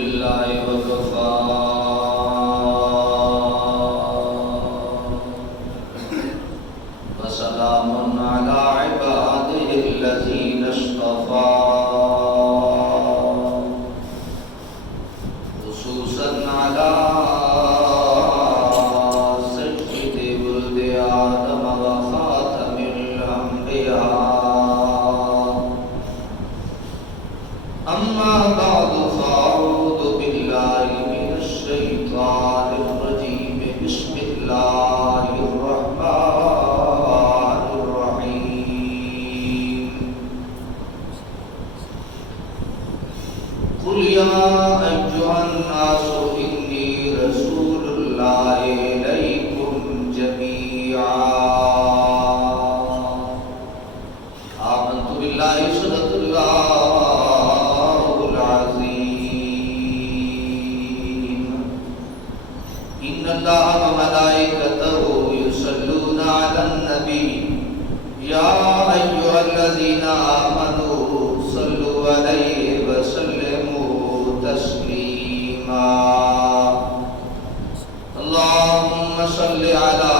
لله وكفى وسلام على عباده الذين اصطفى خصوصا على سيد ولد آدم وخاتم الأنبياء أما بعد فأعوذ بالله من الشيطان الرجيم بسم الله الرحمن الرحيم قل يا أيها الناس إني رسول الله إليكم جميعا آمنت بالله صدق الله العظيم إن الله وملائكته يصلون على النبي يا أيها الذين آمنوا صلوا عليه وسلموا تسليما اللهم صل على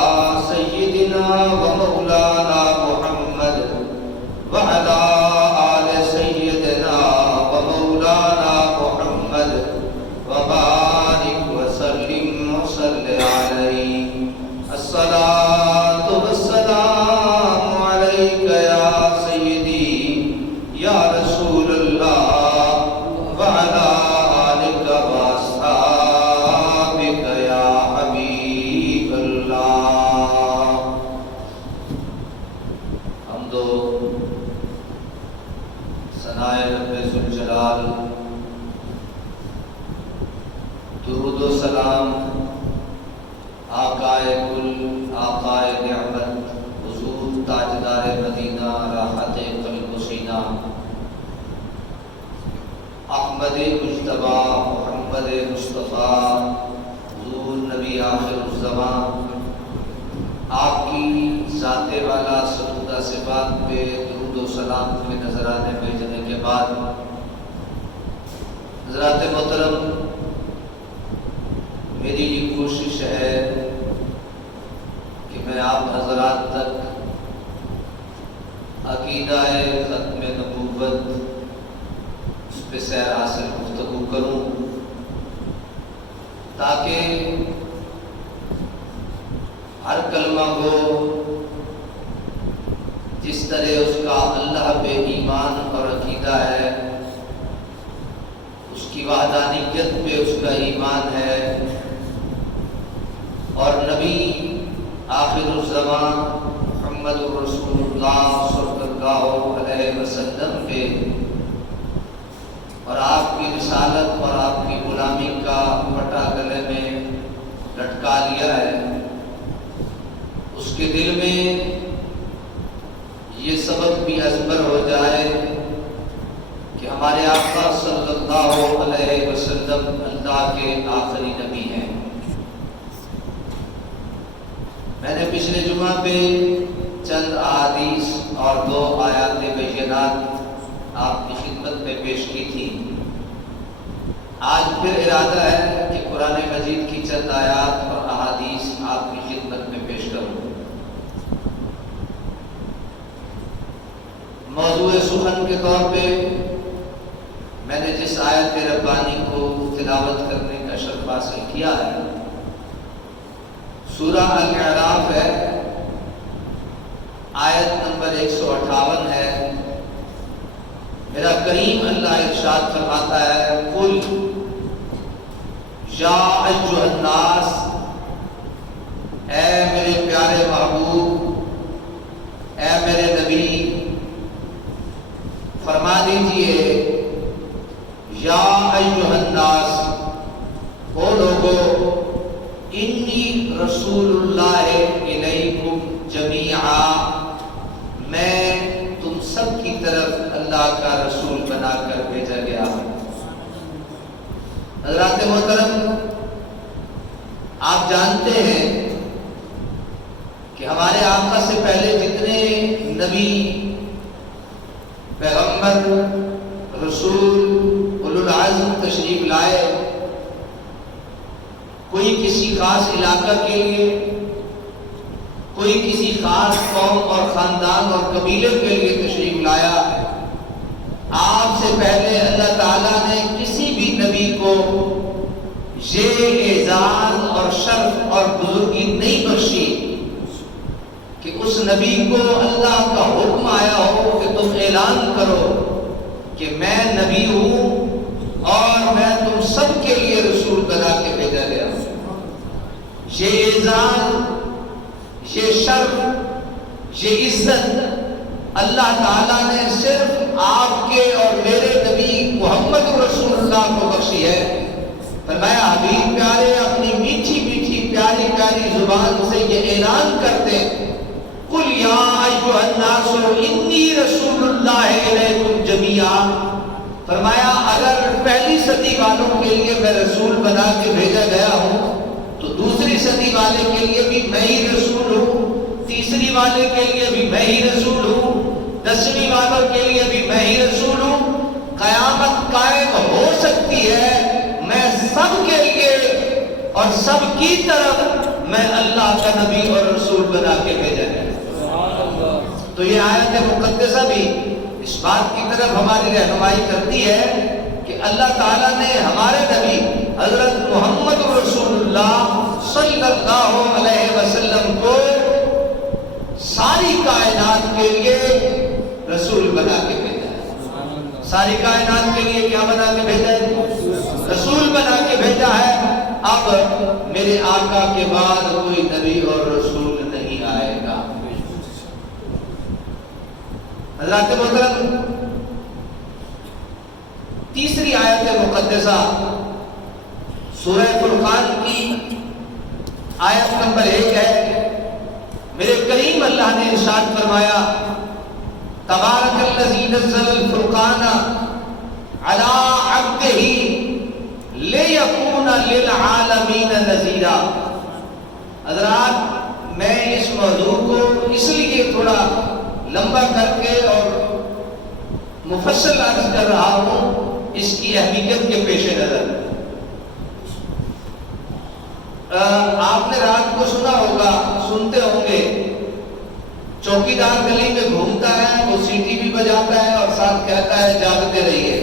سيدنا ومولانا محمد وعلى آل سيدنا ومولانا محمد وبارك وسلم وصل عليه الصلاة والسلام عليك يا سيدي يا رسول الله وعلى آلك وأصحابك يا حبيب الله حمد و ثناء رب ذوالجلال درود و سلام آقائے کل آقائے نعمت حضور تاجدار مدینہ راحت قلب و سینہ احمد مجتبی محمد مصطفیٰ حضور نبی آخر الزمان آپ کی ذات والا ستودہ صفات پہ درود و سلام کے نذرانے بھیجنے کے بعد حضرات محترم میری یہ کوشش ہے کہ میں آپ حضرات تک عقیدہ ختم نبوت اس پہ سیر حاصل گفتگو کروں تاکہ ہر کلمہ کو جس طرح اس کا اللہ پہ ایمان اور عقیدہ ہے، اس کی وحدانیت پہ اس کا ایمان ہے، اور نبی آخر الزمان محمد رسول اللہ صلی اللہ علیہ وسلم پہ اور آپ کی رسالت اور آپ کی غلامی کا پٹا گلے میں لٹکا لیا ہے، اس کے دل میں یہ سبق بھی ازبر ہو جائے کہ ہمارے آقا صلی اللہ علیہ وسلم اللہ کے آخری نبی ہیں۔ میں نے پچھلے جمعہ پہ چند احادیث اور 2 آیات بینات آپ کی خدمت میں پیش کی تھی۔ آج پھر ارادہ ہے کہ قرآن مجید کی چند آیات اور احادیث آپ کی خدمت میں پیش کروں۔ موضوع سخن کے طور پہ میں نے جس آیت ربانی کو تلاوت کرنے کا شرف حاصل کیا ہے سورہ الاعراف ہے، آیت نمبر 158 ہے۔ میرا کریم اللہ ارشاد فرماتا ہے قل یا ایھا الناس، اے میرے پیارے محبوب، اے میرے نبی، فرما دیجئے یا ایھا الناس، او لوگو، انی رسول اللہ الیکم جمیعا، میں تم سب کی طرف اللہ کا رسول بنا کر بھیجا گیا ہوں۔ حضرات محترم، آپ جانتے ہیں کہ ہمارے آقا سے پہلے جتنے نبی، پیغمبر، رسول، اولو العزم تشریف لائے، کوئی کسی خاص علاقہ کے لیے، کوئی کسی خاص قوم اور خاندان اور قبیلے کے لیے تشریف لایا۔ آپ سے پہلے اللہ تعالیٰ نے کسی بھی نبی کو یہ اعزاز اور شرف اور بزرگی نہیں بخشی کہ اس نبی کو اللہ کا حکم آیا ہو کہ تم اعلان کرو کہ میں نبی ہوں اور میں تم سب کے لیے رسول بنا کے بھیجا گیا ہوں۔ یہ اعزاز، یہ شرف، یہ عزت اللہ تعالیٰ نے صرف آپ کے اور میرے نبی محمد رسول اللہ کو بخشی ہے۔ فرمایا حبیب پیارے اپنی میٹھی میٹھی پیاری پیاری زبان سے یہ اعلان کرتے، قُلْ يَا أَيُّهَا النَّاسُ إِنِّي رَسُولُ اللَّهِ إِلَيْكُمْ جَمِيعًا۔ فرمایا اگر پہلی صدی والوں کے لیے میں رسول بنا کے بھیجا گیا ہوں تو دوسری صدی والے کے لیے بھی میں ہی رسول ہوں، تیسری والے کے لیے بھی میں ہی رسول ہوں، 10ویں والوں کے لیے بھی میں ہی رسول ہوں۔ قیامت قائم ہو سکتی ہے، میں سب کے لیے اور سب کی طرف میں اللہ کا نبی اور رسول بنا کے بھیجا گیا۔ تو یہ آیت مقدسہ بھی اس بات کی طرف ہماری رہنمائی کرتی ہے کہ اللہ تعالیٰ نے ہمارے نبی حضرت محمد رسول اللہ صلی اللہ علیہ وسلم کو ساری کائنات کے لیے رسول بنا کے بھیجا ہے۔ ساری کائنات کے لیے کیا بنا کے بھیجا ہے؟ رسول بنا کے بھیجا ہے۔ اب میرے آقا کے بعد کوئی نبی اور رسول نہیں آئے گا۔ حضرات محترم، تیسری آیت مقدسہ سورہ فرقان کی آیت نمبر 1 ہے۔ میرے کریم اللہ نے ارشاد فرمایا، تبارک الذی نزل الفرقان علی عبدہ لیکون للعالمین نذیرا۔ حضرات میں اس موضوع کو اس لیے تھوڑا لمبا کر کے اور مفصل عرض کر رہا ہوں اس کی اہمیت کے پیش نظر۔ آپ نے رات کو سنا ہوگا، سنتے ہوں گے، چوکیدار گلی میں گھومتا ہے، وہ سیٹی بھی بجاتا ہے اور ساتھ کہتا ہے جاگتے رہیے۔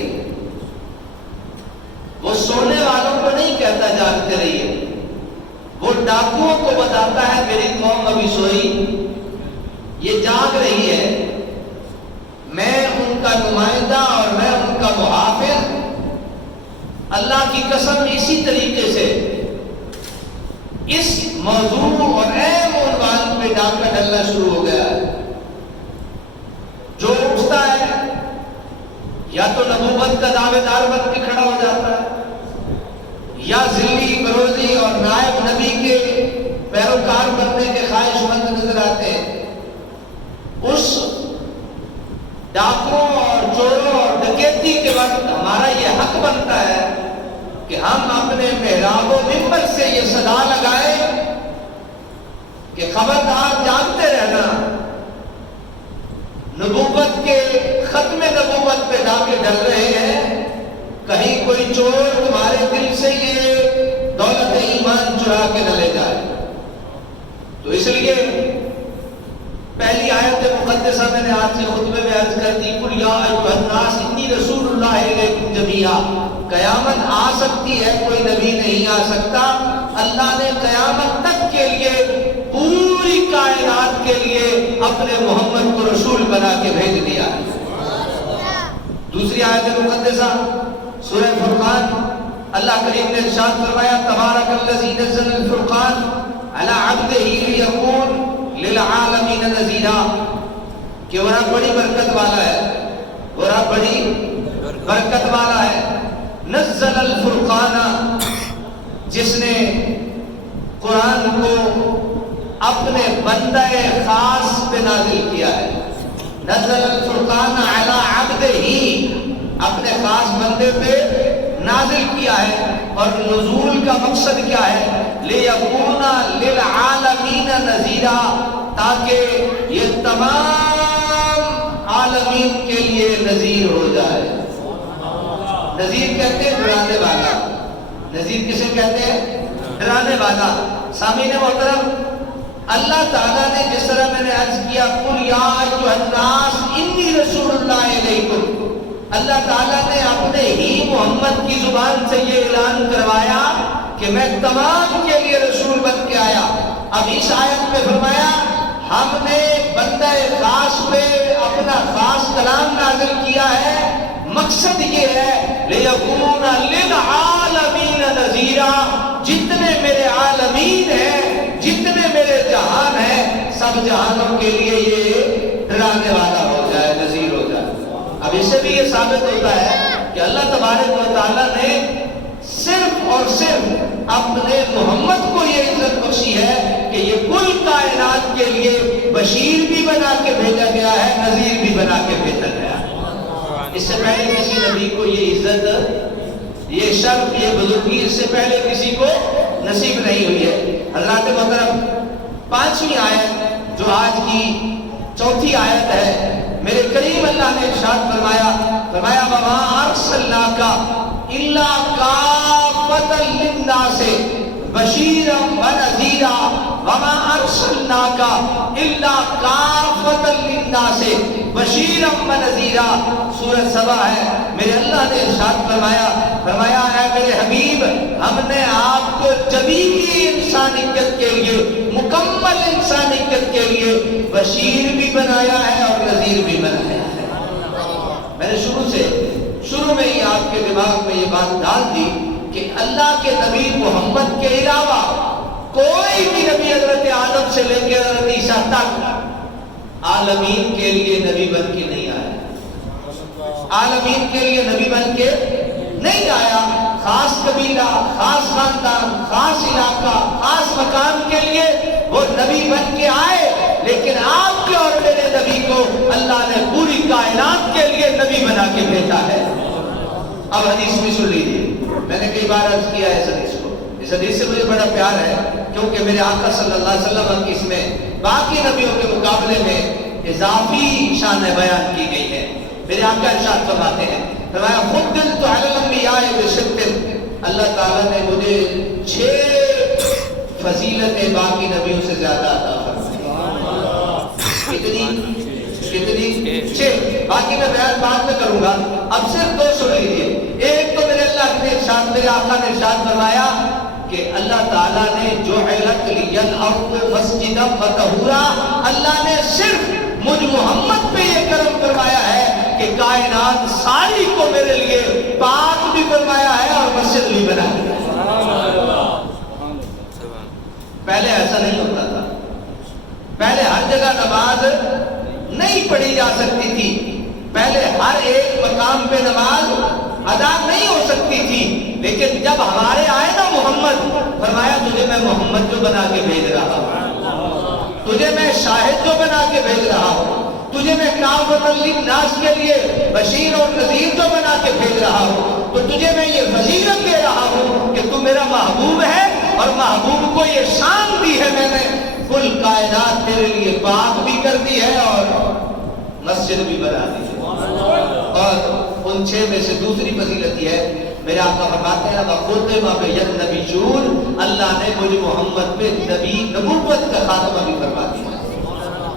وہ سونے والوں کو نہیں کہتا جاگتے رہیے، وہ ڈاکوؤں کو بتاتا ہے میری قوم ابھی سوئی، یہ جاگ رہی ہے، میں ان کا نمائندہ اور میں ان کا محافظ۔ اللہ کی قسم اسی طریقے سے اس موضوع اور اہم عنوان پہ ڈاکہ ڈلنا شروع ہو گیا ہے۔ جو اٹھتا ہے یا تو نبوت کا دعوے دار بن کے کھڑا ہو جاتا ہے، یا ذلی بروزی اور نائب نبی کے پیروکار بننے کے خواہش مند نظر آتے ہیں۔ اس ڈاکوں اور چوروں اور ڈکیتی کے وقت ہمارا یہ حق بنتا ہے کہ ہم اپنے محراب و منبر سے یہ صدا لگائیں کہ خبردار جانتے رہنا، نبوت کے ختم نبوت پہ ڈاکے ڈل رہے ہیں، کہیں کوئی چور تمہارے دل سے یہ دولت ایمان چرا کے نہ لے جائے۔ تو اس لیے پہلی آیت مقدسہ میں نے آج سے خطبے میں عرض کر دی، قُلْ يَا أَيُّهَا النَّاسِ إِنِّي رَسُولُ اللَّهِ إِلَيْكُمْ جَمِيعًا۔ قیامت آ سکتی ہے، کوئی نبی نہیں آ سکتا۔ اللہ نے قیامت تک کے لیے پوری کائنات کے لیے اپنے محمد کو رسول بنا کے بھیج دیا۔ دوسری آیت مقدسہ سورہ فرقان، اللہ کریم نے ارشاد فرمایا، تبارک الذی نزل الفرقان علی عبدہ لیکون للعالمین نذیرا، کہ وہ رب بڑی برکت والا ہے، وہ رب بڑی برکت والا ہے۔ نزل الفرقان، جس نے قرآن کو اپنے بندہ خاص پہ نازل کیا ہے۔ نزل الفرقان علی عبدہ، اپنے خاص بندے پہ نازل کیا ہے۔ اور نزول کا مقصد کیا ہے؟ لِيَكُونَ لِلْعَالَمِينَ نَذِيرًا، تاکہ یہ تمام عالمین کے لیے نذیر ہو جائے۔ نذیر کہتے ہیں ڈرانے والا۔ نذیر کسے کہتے ہیں؟ ڈرانے والا۔ سامعین محترم، اللہ تعالیٰ نے جس طرح میں نے عرض کیا قل یا ایھا الناس انی رسول اللہ علیکم، اللہ تعالیٰ نے اپنے ہی محمد کی زبان سے یہ اعلان کروایا کہ میں تمام کے لیے رسول بن کے آیا۔ اب اس آیت میں فرمایا ہم نے بندہ خاص پہ اپنا خاص کلام نازل کیا ہے، مقصد یہ ہے لِيَكُونَ لِلْعَالَمِينَ نَذِيرًا، جتنے میرے عالمین ہیں، جتنے میرے جہان ہیں، سب جہانوں کے لیے یہ ڈرانے والا ہو جائے، نذیر ہو جائے۔ اب اس سے بھی یہ ثابت ہوتا ہے کہ اللہ تبارک و تعالیٰ نے صرف اور صرف اپنے محمد کو یہ عزت بخشی ہے کہ یہ کل کائنات کے لیے بشیر بھی بنا کے بھیجا گیا ہے، نذیر بھی بنا کے بھیجا گیا ہے۔ اس سے پہلے کسی نبی کو یہ عزت، یہ شرف، یہ بزرگی اس سے پہلے کسی کو نصیب نہیں ہوئی ہے۔ حضرات محترم، 5ویں آیت جو آج کی چوتھی آیت ہے، میرے کریم اللہ نے ارشاد فرمایا وَمَا أَرْسَلْنَاكَ إِلَّا كَافَّةً لِلنَّاسِ بَشِيرًا وَنَذِيرًا وَمَا أَرْسَلْنَاكَ إِلَّا كَافَّةً لِلنَّاسِ بَشِيرًا وَنَذِيرًا۔ سورۃ سبا ہے، میرے اللہ نے ارشاد فرمایا اے میرے حبیب، ہم نے آپ کو جمیعی انسانیت کے لیے، مکمل انسانیت کے لیے بشیر بھی بنایا ہے اور نذیر بھی بنایا ہے۔ میں نے شروع میں ہی آپ کے دماغ میں یہ بات ڈال دی کہ اللہ کے نبی محمد کے علاوہ کوئی بھی نبی حضرت آدم سے لے کے حضرت عیسیٰ تک عالمین کے لیے نبی بن کے نہیں آیا، عالمین کے لیے نبی بن کے نہیں آیا۔ خاص قبیلہ، خاص خاندان، خاص علاقہ، خاص مقام کے لیے وہ نبی بن کے آئے، لیکن آپ کے اور میرے نبی کو اللہ نے پوری کائنات کے لیے نبی بنا کے بھیجا ہے۔ اب حدیث بھی سن لیجیے، میں نے کئی بار عرض کیا ہے اس حدیث کو، اس حدیث سے مجھے بڑا پیار ہے کیونکہ میرے آقا صلی اللہ علیہ وسلم کی اس میں باقی نبیوں کے مقابلے میں اضافی شان بیان کی گئی ہے۔ میرے آقا ارشاد فرماتے ہیں، فرمایا فضلت علی الانبیاء بست، اللہ تعالیٰ نے مجھے 6 فضیلتیں باقی نبیوں سے زیادہ عطا فرمائی۔ کتنی 6، باقی میں بیان بعد میں کروں گا، اب صرف 2 سن لیجیے۔ ایک تو میرے اللہ نے ارشاد، میرے آقا نے ارشاد فرمایا کہ اللہ تعالیٰ نے جعلت لی الارض مسجدا وطہورا، اللہ نے صرف مجھ محمد پہ یہ کرم فرمایا ہے کہ کائنات ساری کو میرے لیے پاک بھی فرمایا ہے اور مسجد بھی بنایا ہے۔ پہلے ایسا نہیں ہوتا تھا، پہلے ہر جگہ نماز نہیں پڑھی جا سکتی تھی، پہلے ہر ایک مقام پہ نماز ادا نہیں ہو سکتی تھی، لیکن جب ہمارے آئے نا محمد، فرمایا تجھے میں محمد جو بنا کے بھیج رہا ہوں، تجھے میں شاہد جو بنا کے بھیج رہا ہوں، تجھے میں کافۃ للناس کے لیے بشیر اور نذیر جو بنا کے بھیج رہا ہوں، تو تجھے میں یہ فضیلت دے رہا ہوں کہ تو میرا محبوب ہے، اور محبوب کو یہ شان دی ہے میں نے، کل کائنات تیرے لیے پاک بھی کر دی ہے اور مسجد بھی بنا دی ہے۔ اور ان 6 میں سے دوسری فضیلت یہ ہے، میرے آقا فرماتے ہیں وَخُتِمَ بِهِ النَّبِيُّونَ، اللہ نے مجھ محمد پہ نبوت کا خاتمہ بھی فرما دیا،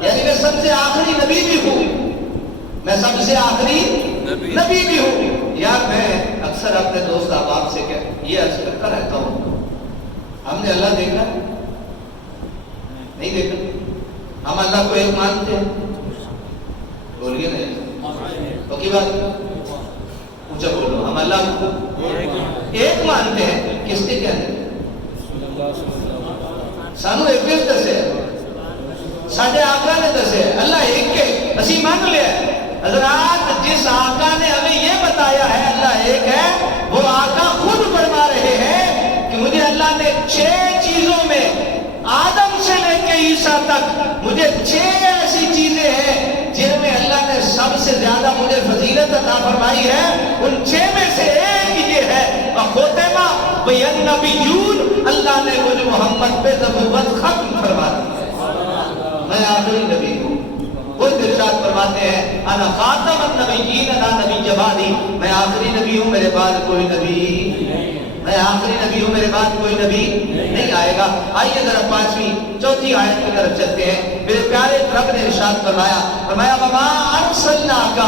یعنی میں سب سے آخری نبی بھی ہوں، میں سب سے آخری نبی بھی ہوں۔ یار میں اکثر اپنے دوست احباب سے یہ عرض کرتا رہتا ہوں، ہم نے اللہ دیکھا نہیں دیکھا؟ ہم اللہ کو ایک مانتے ہیں، بولیے نہیں پکی بات، اونچا بولو، ہم اللہ کو ایک مانتے ہیں، کس نے کہتے ہیں؟ سانو ایک دس دسے، ساڑھے آقا نے دسے، اللہ ایک کے اسی مان لیا ہے۔ حضرات جس آقا نے ہمیں یہ بتایا ہے اللہ ایک ہے، وہ آقا خود فرما رہے ہیں کہ مجھے اللہ نے 6 چیزوں میں، آدم سے لے کے عیسیٰ تک مجھے 6 ایسی چیزیں ہیں جن میں اللہ نے سب سے زیادہ مجھے فضیلت عطا فرمائی ہے، ان 6 میں سے ایک یہ ہے وَخُتِمَ بِهِ النَّبِيُّونَ، اللہ نے مجھ محمد پہ نبوت ختم فرما دی ہے، میں آخری نبی ہوں۔ خود ارشاد فرماتے ہیں انا خاتم النبیین لا نبی بعدی، میں آخری نبی ہوں، میرے بعد کوئی نبی، میں آخری نبی ہوں، میرے بعد کوئی نبی نہیں آئے گا۔ آئیے ذرا چوتھی آیت کی طرف چلتے ہیں۔ میرے پیارے رب نے ارشاد فرمایا وما ارسلناک،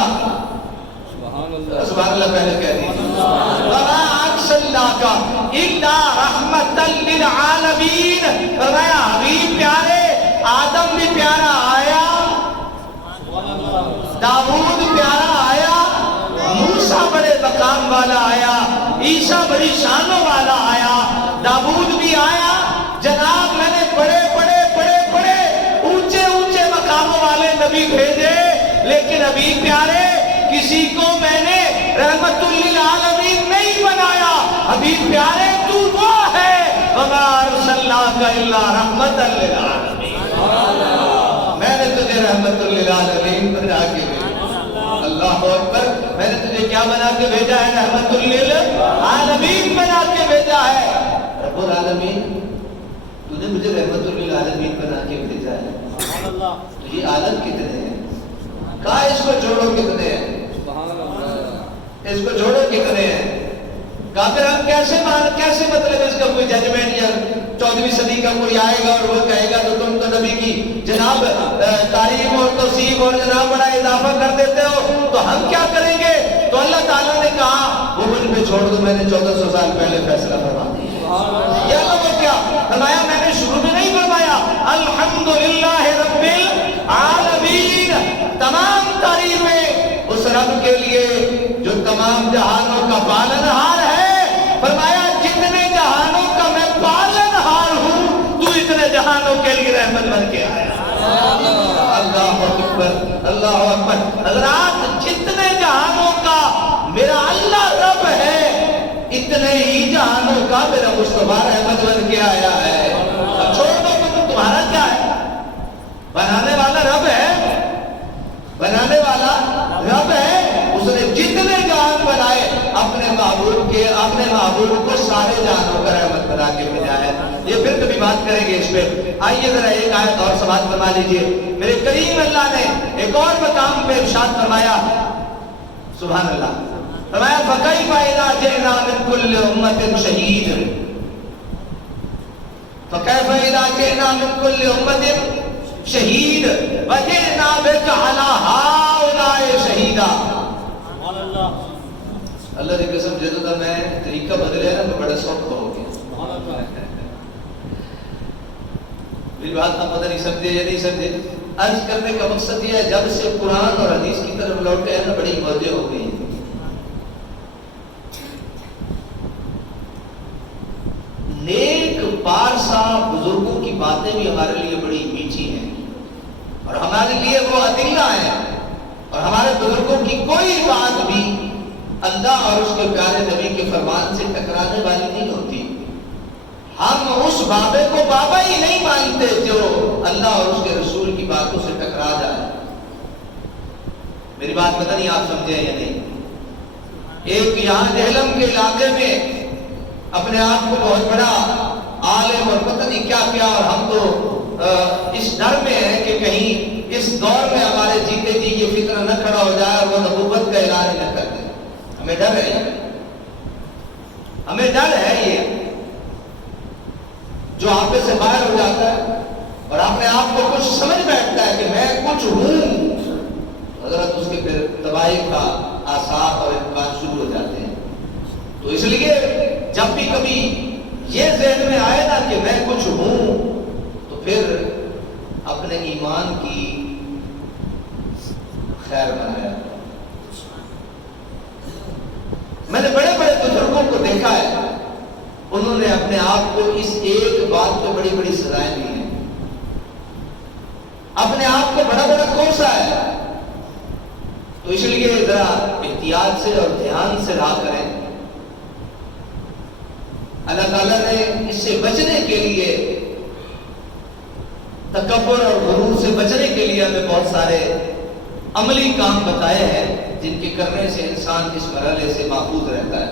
سبحان اللہ پہلے کہہ دیجیے، وما ارسلناک الا رحمۃ للعالمین۔ فرمایا حبیب پیارے، آدم بھی پیارا آیا، داؤد پیارا آیا، موسیٰ بڑے مقام والا آیا، عیسیٰ بڑی شانوں والا آیا، داؤد بھی آیا۔ جناب میں نے بڑے بڑے بڑے بڑے اونچے اونچے مقاموں والے نبی بھیجے، لیکن ابھی پیارے کسی کو میں نے رحمت للعالمین نہیں بنایا۔ ابھی پیارے تو وہ ہے وما ارسلناک الا رحمت للعالمین، میں نے تجھے رحمت للعالمین بنا کے بھیجا۔ اللہ اکبر، میں نے تجھے کیا بنا کے بھیجا ہے؟ رحمت للعالمین بنا کے بھیجا ہے۔ رب العالمین، تو نے مجھے رحمت للعالمین بنا کے بھیجا ہے، تو یہ عالم کتنے ہیں؟ کہا اس کو جوڑو کتنے ہیں؟ اس کو جوڑو کتنے ہیں؟ کہا پھر ہم کیسے مطلب اس کا کوئی ججمنٹ یا 14ویں صدی کا کوئی آئے گا اور وہ کہے گا تو تم تو نبی کی جناب تعریف اور توصیف اور جناب بڑا اضافہ کر دیتے ہو، تو ہم کیا کریں گے؟ تو اللہ تعالیٰ نے کہا وہ مجھ پہ چھوڑ دو، میں نے 1400 سال پہلے فیصلہ فرما دیا۔ یہ اللہ نے کیا فرمایا؟ میں نے شروع میں نہیں فرمایا الحمدللہ رب العالمین، تمام تعریفیں اس رب کے لیے جو تمام جہانوں کا پالنہار ہے۔ فرمایا جتنے جہانوں کا میں پالنہار ہوں، تو اتنے جہانوں کے لیے رحمت بن کے آیا۔ اللہ اکبر، اللہ اکبر۔ حضرات جتنے جہانوں کا میرا اللہ رب ہے، اتنے ہی جہانوں کا میرا مصطفیٰ رحمت بن کے آیا ہے۔ اب چھوڑ دو، تمہارا کیا ہے؟ بنانے والا رب ہے، بنانے والا رب ہے۔ اس نے جتنے جہان بنائے اپنے محبوب کو سارے جہانوں کا رحمت بنا کے بھیجا ہے۔ یہ پھر کبھی بات کریں گے اس پہ۔ آئیے ذرا ایک آیت اور سماعت فرما لیجئے۔ میرے کریم اللہ نے ایک اور مقام پہ ارشاد فرمایا، سبحان اللہ، فرمایا فَكَيْفَ إِذَا جِئْنَا مِنْ كُلِّ أُمَّةٍ شَهِيدٍ، فَكَيْفَ إِذَا جِئْنَا مِنْ كُلِّ أُمَّةٍ شَهِيدٍ وَجِئْنَا بِكَ عَلَى هَؤُلَاءِ شَهِيدًا۔ اللہ کی قسم جیسے تو میں طریقہ بدلے نا تو بڑا سوکھ ہو گیا۔ میری بات آپ پتہ نہیں سمجھے یا نہیں سمجھے؟ عرض کرنے کا مقصد یہ ہے جب سے قرآن اور حدیث کی طرف لوٹے ہیں نا بڑی موجیں ہو گئی ہیں۔ نیک پارسا بزرگوں کی باتیں بھی ہمارے لیے بڑی میٹھی ہیں اور ہمارے لیے وہ ادلہ ہیں، اور ہمارے بزرگوں کی کوئی بات بھی اللہ اور اس کے پیارے نبی کے فرمان سے ٹکرانے والی نہیں ہوتی۔ ہم اس بابے کو بابا ہی نہیں مانتے جو اللہ اور اس کے رسول کی باتوں سے ٹکرا جائے۔ میری بات پتہ نہیں آپ سمجھے یا نہیں؟ ایک یہاں جہلم کے علاقے میں اپنے آپ کو بہت بڑا عالم اور پتہ نہیں کیا کیا، اور ہم تو اس ڈر میں ہیں کہ کہیں اس دور میں ہمارے جیتے جی یہ فتنہ نہ کھڑا ہو جائے اور وہ نبوت کا اعلان نہ کر دے۔ ہمیں ڈر ہے، ہمیں ڈر ہے یہ جو آپ سے باہر ہو جاتا ہے اور اپنے آپ کو کچھ سمجھ بیٹھتا ہے کہ میں کچھ ہوں، حضرت اس کے پھر تباہی کا آثار اور امکان شروع ہو جاتے ہیں۔ تو اس لیے جب بھی کبھی یہ ذہن میں آئے نا کہ میں کچھ ہوں، تو پھر اپنے ایمان کی خیر بنایا۔ میں نے بڑے بڑے بزرگوں کو دیکھا ہے، انہوں نے اپنے آپ کو اس ایک بات پہ بڑی بڑی سزائیں دی ہیں، اپنے آپ کو بڑا بڑا کوسا ہے۔ تو اس لیے ذرا احتیاط سے اور دھیان سے رہا کریں۔ اللہ تعالیٰ نے اس سے بچنے کے لیے، تکبر اور غرور سے بچنے کے لیے ہمیں بہت سارے عملی کام بتائے ہیں جن کے کرنے سے انسان اس مرحلے سے محفوظ رہتا ہے۔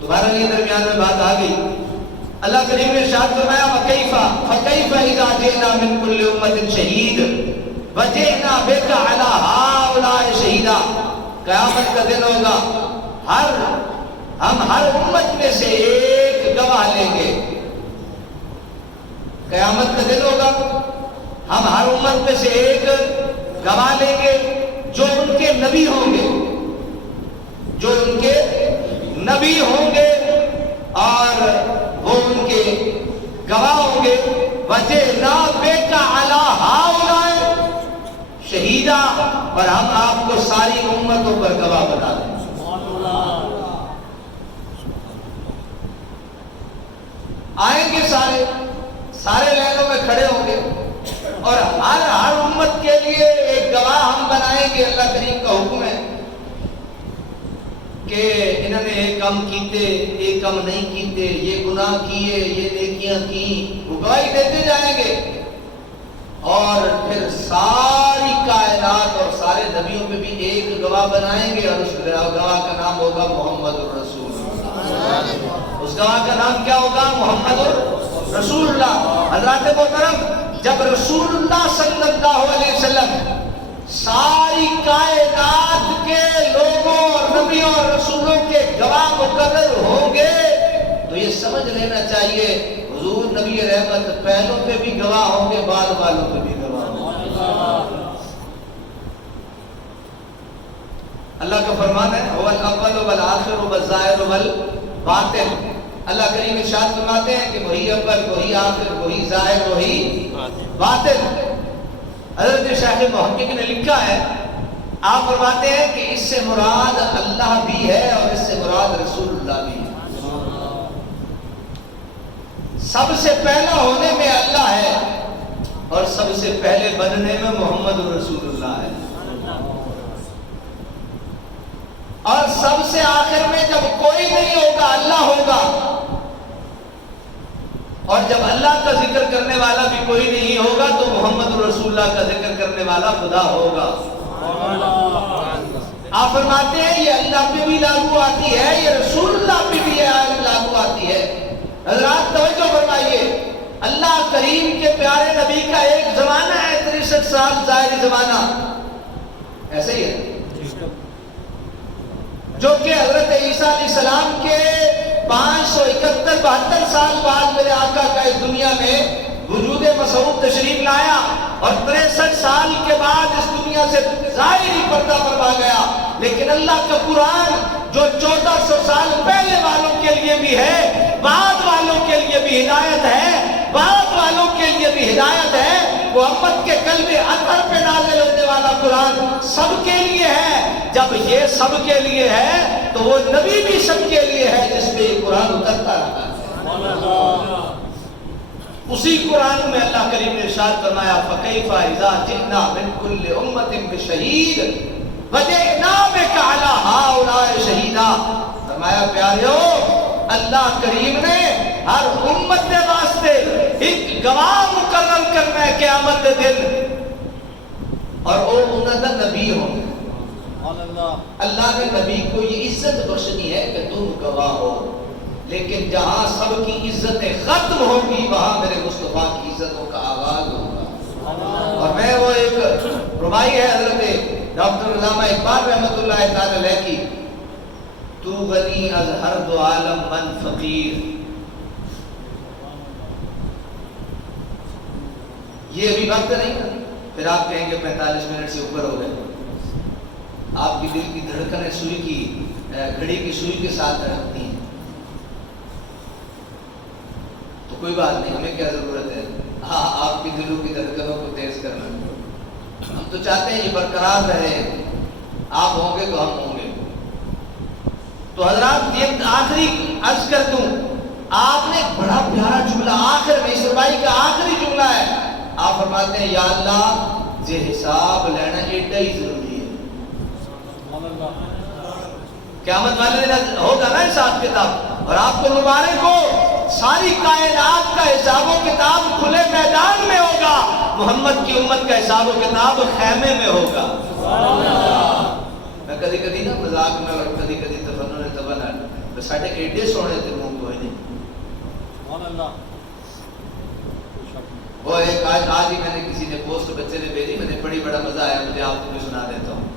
تمہارے لیے درمیان میں بات آ گئی۔ اللہ کریم نے ارشاد فرمایا فَكَيْفَ إِذَا جِئْنَا مِنْ كُلِّ أُمَّةٍ شَهِيدٍ وَجِئْنَا بِكَ عَلَى هَؤُلَاءِ شَهِيدًا۔ قیامت کا دن ہوگا، ہم ہر امت میں سے قیامت کا دن ہوگا، ہم ہر امت میں سے ایک گواہ لیں گے جو ان کے نبی ہوں گے، جو ان کے نبی ہوں گے اور وہ ان کے گواہ ہوں گے۔ وَجِئْنَا بِكَ عَلَىٰ هَٰؤُلَاءِ شہیدا، اور ہم آپ کو ساری امتوں پر گواہ بنا دیں۔ آئیں گے سارے لینوں میں کھڑے ہوں گے اور ہر امت کے لیے ایک گواہ ہم بنائیں گے۔ اللہ کریم کا حکم ہے کہ انہوں نے ایک کام کیتے، ایک کام نہیں کیتے، یہ گناہ کیے، یہ نیکیاں کی، وہ گواہی دیتے جائیں گے، اور پھر ساری کائنات اور سارے نبیوں پہ بھی ایک گواہ بنائیں گے، اور اس گواہ کا نام ہوگا محمد الرسول۔ اس گواہ کا نام کیا ہوگا؟ محمد الرسول اللہ۔ حضرات محترم، جب رسول اللہ صلی اللہ علیہ وسلم ساری کائنات کے لوگوں اور نبیوں اور رسولوں کے گواہ مقرر ہوں گے تو یہ سمجھ لینا چاہیے حضور نبی رحمت پہلوں پہ بھی گواہ ہوں گے، بعد والوں پہ بھی گواہ ہوں گے۔ اللہ کا فرمان ہے هو الاول والآخر والظاہر والباطن۔ اللہ کریم ارشاد فرماتے ہیں کہ وہی اول، وہی آخر، وہی ظاہر، وہی باطن۔ حضرت شیخ محقق نے لکھا ہے، آپ فرماتے ہیں کہ اس سے مراد اللہ بھی ہے اور اس سے مراد رسول اللہ بھی ہے۔ سب سے پہلا ہونے میں اللہ ہے اور سب سے پہلے بننے میں محمد رسول اللہ ہے، اور سب سے آخر میں جب کوئی نہیں ہوگا اللہ ہوگا، اور جب اللہ کا ذکر کرنے والا بھی کوئی نہیں ہوگا تو محمد رسول اللہ کا ذکر کرنے والا خدا ہوگا۔ آپ فرماتے ہیں یہ اللہ پہ بھی لاگو آتی ہے، یہ رسول اللہ پہ بھی لاگو آتی ہے۔ حضرات توجہ فرمائیے، اللہ کریم کے پیارے نبی کا ایک زمانہ ہے 63 سال ظاہری زمانہ، ایسے ہی ہے، جو کہ حضرت عیسیٰ علیہ السلام کے 571-72 سال بعد میرے آقا کا اس دنیا میں وجود مسعود تشریف لایا، اور 63 سال کے بعد اس دنیا سے ظاہری پردہ فرما گیا۔ لیکن اللہ کا قرآن جو 1400 سال پہلے والوں کے لیے بھی ہے، بعد والوں کے لیے بھی ہدایت ہے، بعد والوں کے لیے بھی ہدایت ہے، وہ امت کے قلب اطہر پہ نازل ہونے والا قرآن سب کے لیے ہے۔ جب یہ سب کے لیے ہے تو وہ نبی بھی سب کے لیے ہے جس پہ یہ قرآن اترتا رہتا ہے۔ اسی قرآن میں اللہ کریم نے ارشاد فرمایا فَكَيْفَ إِذَا جِئْنَا مِنْ كُلِّ أُمَّةٍ بِشَهِيدٍ وَجِئْنَا بِكَ عَلَىٰ هَٰؤُلَاءِ شَهِيدًا۔ فرمایا پیاریو، اللہ کریم نے ہر امت کے واسطے ایک گواہ مقرر کرنا ہے قیامت کے دن، اور وہ انہوں کا نبی ہوں گے۔ اللہ نے نبی کو یہ عزت بخشنی ہے کہ تم گواہ ہو، لیکن جہاں سب کی عزتیں ختم ہوں گی وہاں میرے مصطفیٰ کی عزتوں کا آغاز ہوگا۔ اور میں وہ ایک ربائی ہے حضرت ڈاکٹر علامہ اقبال رحمۃ اللہ تعالی علیہ کی، تو غنی از ہر دو عالم من فقیر، یہ ابھی وقت نہیں نا، پھر آپ کہیں گے 45 منٹ سے اوپر ہو گئے، آپ کی دل کی دھڑکنیں سوئی کی گھڑی کی سوئی کے ساتھ دھڑکتی ہیں، تو کوئی بات نہیں، ہمیں کیا ضرورت ہے ہاں آپ کی دلوں کی دھڑکنوں کو تیز کرنا۔ ہم تو چاہتے ہیں یہ برقرار رہے، آپ ہوں گے تو ہم ہوں گے۔ تو حضرات یہ آخری عرض کر دوں، آپ نے ایک بڑا پیارا جملہ آخر میں، اس ربائی کا آخری جملہ ہے، آپ فرماتے ہیں یا اللہ یہ حساب لینا ایڈا ہی ضروری ہے، قیامت والے دن ہوگا نا حساب کتاب، اور آپ کو مبارک ہو، ساری کائنات کا حساب و کتاب کھلے میدان میں ہوگا، محمد کی امت کا حساب و کتاب خیمے میں ہوگا۔ میں کدی کدی نا مذاق میں اور کدی کدی تفنن تبنا ساڑھے ایڈے سونے تھے منہ کوئی نہیں۔ وہ ایک آج ہی میں نے کسی نے پوسٹ بچے نے بھیجی، میں نے بڑی بڑا مزہ آیا، مجھے آپ کو بھی سنا دیتا ہوں۔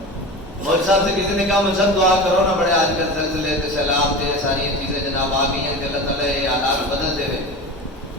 مولوی صاحب سے کسی نے کہا مجھ سب دعا کرو نا، بڑے آج کل زلزلے سیلاب تھے، ساری چیزیں جناب آ گئی ہیں کہ اللہ تعالیٰ یہ حالات بدل دے۔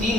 3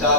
4